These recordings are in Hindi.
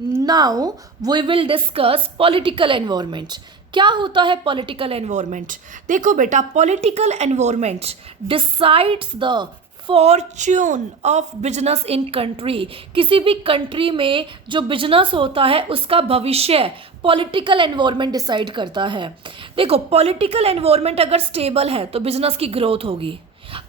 Now we will discuss political environment. क्या होता है पॉलिटिकल एनवायरनमेंट? देखो बेटा, political environment decides the fortune of business in country. किसी भी कंट्री में जो बिजनेस होता है उसका भविष्य पॉलिटिकल एनवायरनमेंट डिसाइड करता है। देखो, पॉलिटिकल एनवायरनमेंट अगर स्टेबल है तो बिजनेस की ग्रोथ होगी।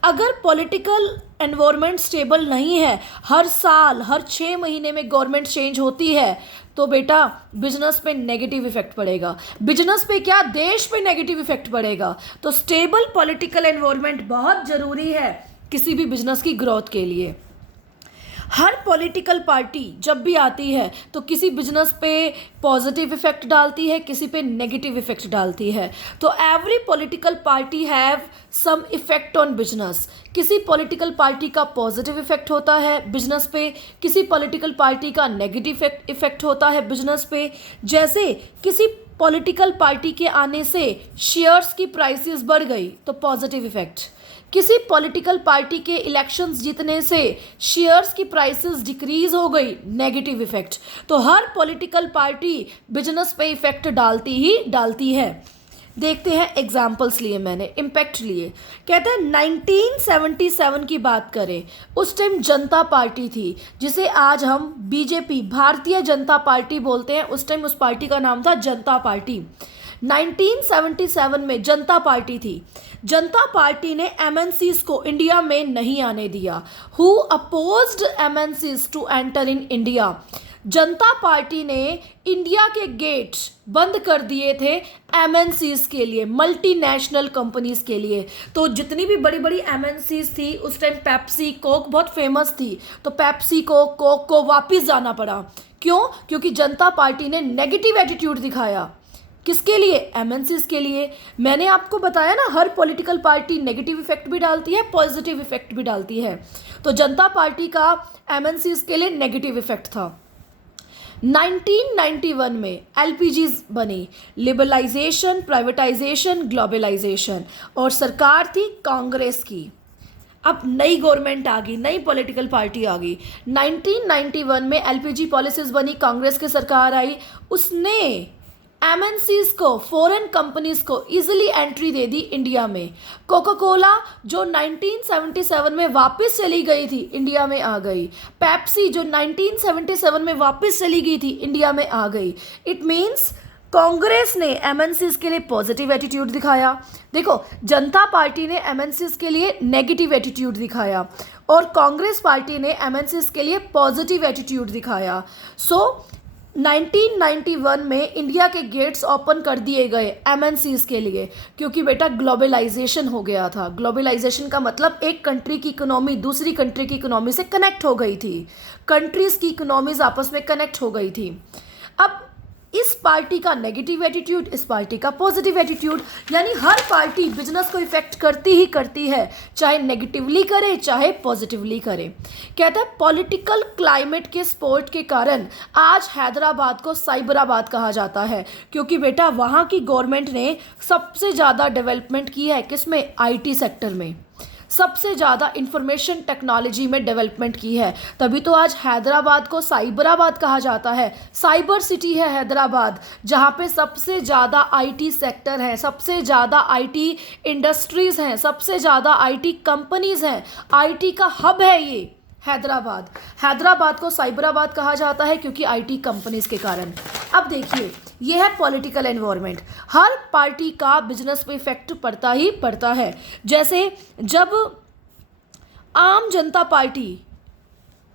अगर पॉलिटिकल एनवायरनमेंट स्टेबल नहीं है, हर साल हर 6 महीने में गवर्नमेंट चेंज होती है, तो बेटा बिजनेस पे नेगेटिव इफेक्ट पड़ेगा। बिजनेस पे क्या, देश पे नेगेटिव इफेक्ट पड़ेगा। तो स्टेबल पॉलिटिकल एनवायरनमेंट बहुत ज़रूरी है किसी भी बिजनेस की ग्रोथ के लिए। हर पॉलिटिकल पार्टी जब भी आती है तो किसी बिजनेस पे पॉजिटिव इफेक्ट डालती है, किसी पे नेगेटिव इफेक्ट डालती है। तो every political party have some effect on business. किसी पॉलिटिकल पार्टी का पॉजिटिव इफेक्ट होता है बिजनेस पे, किसी पॉलिटिकल पार्टी का नेगेटिव इफेक्ट होता है बिजनेस पे। जैसे किसी पॉलिटिकल पार्टी के आने से शेयर्स की प्राइसेस बढ़ गई तो पॉजिटिव इफेक्ट, किसी पॉलिटिकल पार्टी के इलेक्शंस जीतने से शेयर्स की प्राइसेस डिक्रीज हो गई, नेगेटिव इफेक्ट। तो हर पॉलिटिकल पार्टी बिजनेस पे इफेक्ट डालती ही डालती है। देखते हैं एग्जाम्पल्स लिए मैंने, इम्पैक्ट लिए। कहते हैं 1977 की बात करें, उस टाइम जनता पार्टी थी जिसे आज हम बीजेपी भारतीय जनता पार्टी बोलते हैं। उस टाइम उस पार्टी का नाम था जनता पार्टी। 1977 में जनता पार्टी थी। जनता पार्टी ने एमएनसीज को इंडिया में नहीं आने दिया। Who opposed MNCs to enter in India? Janata Party ने इंडिया के गेट्स बंद कर दिए थे एमएनसीज के लिए, मल्टीनेशनल कंपनीज के लिए। तो जितनी भी बड़ी बड़ी एमएनसीज थी उस टाइम, पेप्सी कोक बहुत फेमस थी, तो पेप्सी कोक को वापस जाना पड़ा। क्यों? क्योंकि जनता पार्टी ने नेगेटिव एटीट्यूड दिखाया। किसके लिए? एमएनसीज के लिए। मैंने आपको बताया ना, हर पॉलिटिकल पार्टी नेगेटिव इफेक्ट भी डालती है, पॉजिटिव इफेक्ट भी डालती है। तो जनता पार्टी का एमएनसीज के लिए नेगेटिव इफेक्ट था। 1991 में एलपीजीज बनी, लिबरलाइजेशन, प्राइवेटाइजेशन, ग्लोबलाइजेशन, और सरकार थी कांग्रेस की। अब नई गवर्नमेंट आ गई, नई पॉलिटिकल पार्टी आ गई। 1991 में एलपीजी पॉलिसीज बनी, कांग्रेस की सरकार आई, उसने एमएनसीज को, फॉरेन कंपनीज को इजीली एंट्री दे दी इंडिया में। कोका कोला जो 1977 में वापस चली गई थी, इंडिया में आ गई। पेप्सी जो 1977 में वापस चली गई थी, इंडिया में आ गई। इट मीन्स कांग्रेस ने एमएनसीज के लिए पॉजिटिव एटीट्यूड दिखाया। देखो, जनता पार्टी ने एमएनसीज के लिए नेगेटिव एटीट्यूड दिखाया और कांग्रेस पार्टी ने एमएनसीज के लिए पॉजिटिव एटीट्यूड दिखाया। सो 1991 में इंडिया के गेट्स ओपन कर दिए गए एमएनसीज के लिए, क्योंकि बेटा ग्लोबलाइजेशन हो गया था। ग्लोबलाइजेशन का मतलब एक कंट्री की इकोनॉमी दूसरी कंट्री की इकोनॉमी से कनेक्ट हो गई थी, कंट्रीज की इकोनॉमीज आपस में कनेक्ट हो गई थी। अब इस पार्टी का नेगेटिव एटीट्यूड, इस पार्टी का पॉजिटिव एटीट्यूड, यानी हर पार्टी बिजनेस को इफेक्ट करती ही करती है, चाहे नेगेटिवली करे चाहे पॉजिटिवली करे। कहते हैं पॉलिटिकल क्लाइमेट के सपोर्ट के कारण आज हैदराबाद को साइबराबाद कहा जाता है, क्योंकि बेटा वहाँ की गवर्नमेंट ने सबसे ज़्यादा डेवलपमेंट की है किसमें? आईटी सेक्टर में। सबसे ज़्यादा इंफॉर्मेशन टेक्नोलॉजी में डेवलपमेंट की है, तभी तो आज हैदराबाद को साइबराबाद कहा जाता है। साइबर सिटी है हैदराबाद, जहाँ पे सबसे ज़्यादा आईटी सेक्टर है, सबसे ज़्यादा आईटी इंडस्ट्रीज़ हैं, सबसे ज़्यादा आईटी कंपनीज़ हैं। आईटी का हब है ये हैदराबाद। हैदराबाद को साइबराबाद कहा जाता है क्योंकि आईटी कंपनीज के कारण। अब देखिए, ये है पॉलिटिकल एनवायरनमेंट। हर पार्टी का बिजनेस पे इफेक्ट पड़ता ही पड़ता है। जैसे जब आम जनता पार्टी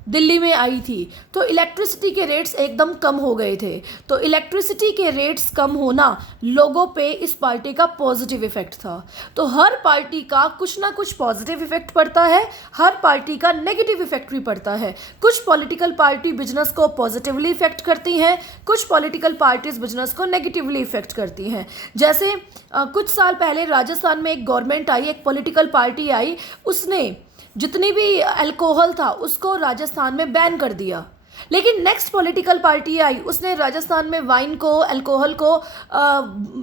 दिल्ली में आई थी तो इलेक्ट्रिसिटी के रेट्स एकदम कम हो गए थे। तो इलेक्ट्रिसिटी के रेट्स कम होना लोगों पे इस पार्टी का पॉजिटिव इफेक्ट था। तो हर पार्टी का कुछ ना कुछ पॉजिटिव इफेक्ट पड़ता है, हर पार्टी का नेगेटिव इफेक्ट भी पड़ता है। कुछ पॉलिटिकल पार्टी बिजनेस को पॉजिटिवली इफेक्ट करती हैं, कुछ पॉलिटिकल पार्टीज बिजनेस को नेगेटिवली इफेक्ट करती हैं। जैसे कुछ साल पहले राजस्थान में एक गवर्नमेंट आई, एक पॉलिटिकल पार्टी आई, उसने जितनी भी अल्कोहल था उसको राजस्थान में बैन कर दिया। लेकिन नेक्स्ट पॉलिटिकल पार्टी आई, उसने राजस्थान में वाइन को, अल्कोहल को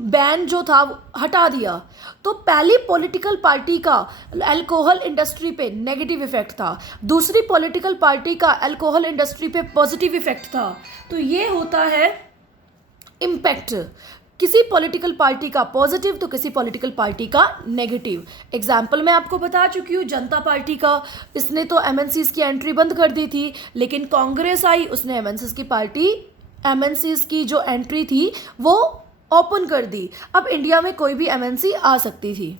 बैन जो था हटा दिया। तो पहली पॉलिटिकल पार्टी का अल्कोहल इंडस्ट्री पे नेगेटिव इफेक्ट था, दूसरी पॉलिटिकल पार्टी का अल्कोहल इंडस्ट्री पे पॉजिटिव इफेक्ट था। तो ये होता है इम्पैक्ट, किसी पॉलिटिकल पार्टी का पॉजिटिव तो किसी पॉलिटिकल पार्टी का नेगेटिव। एग्जाम्पल मैं आपको बता चुकी हूँ जनता पार्टी का, इसने तो एमएनसीज की एंट्री बंद कर दी थी, लेकिन कांग्रेस आई, उसने एमएनसीज की जो एंट्री थी वो ओपन कर दी। अब इंडिया में कोई भी एमएनसी आ सकती थी।